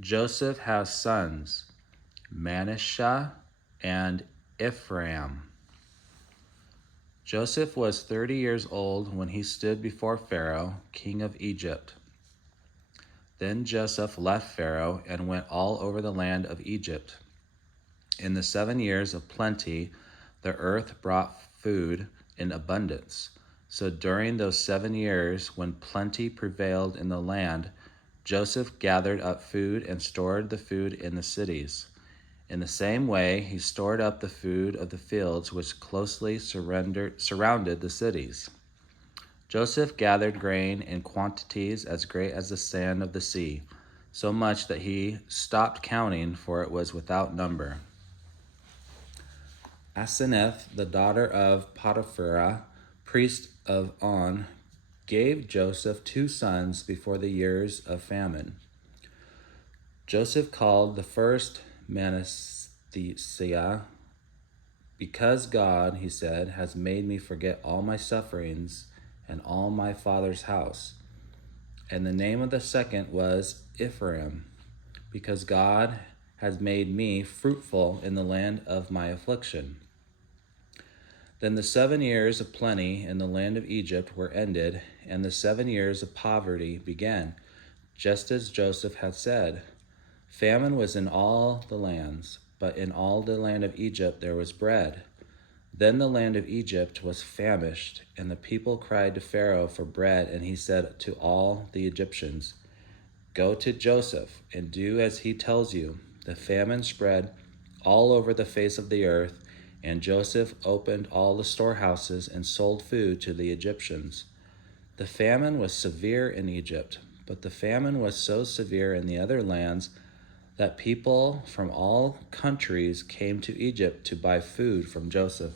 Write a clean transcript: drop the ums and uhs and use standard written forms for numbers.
Joseph has sons, Manasseh and Ephraim. Joseph was 30 years old when he stood before Pharaoh, king of Egypt. Then Joseph left Pharaoh and went all over the land of Egypt. In the 7 years of plenty, the earth brought food in abundance. So during those 7 years, when plenty prevailed in the land, Joseph gathered up food and stored the food in the cities. In the same way, he stored up the food of the fields which closely surrounded the cities. Joseph gathered grain in quantities as great as the sand of the sea, so much that he stopped counting, for it was without number. Asenath, the daughter of Potiphar, priest of On, gave Joseph 2 sons before the years of famine. Joseph called the first Manasseh, because God, he said, has made me forget all my sufferings and all my father's house. And the name of the second was Ephraim, because God has made me fruitful in the land of my affliction. Then the 7 years of plenty in the land of Egypt were ended, and the 7 years of poverty began, just as Joseph had said. Famine was in all the lands, but in all the land of Egypt there was bread. Then the land of Egypt was famished, and the people cried to Pharaoh for bread, and he said to all the Egyptians, "Go to Joseph and do as he tells you." The famine spread all over the face of the earth, and Joseph opened all the storehouses and sold food to the Egyptians. The famine was severe in Egypt, but the famine was so severe in the other lands that people from all countries came to Egypt to buy food from Joseph.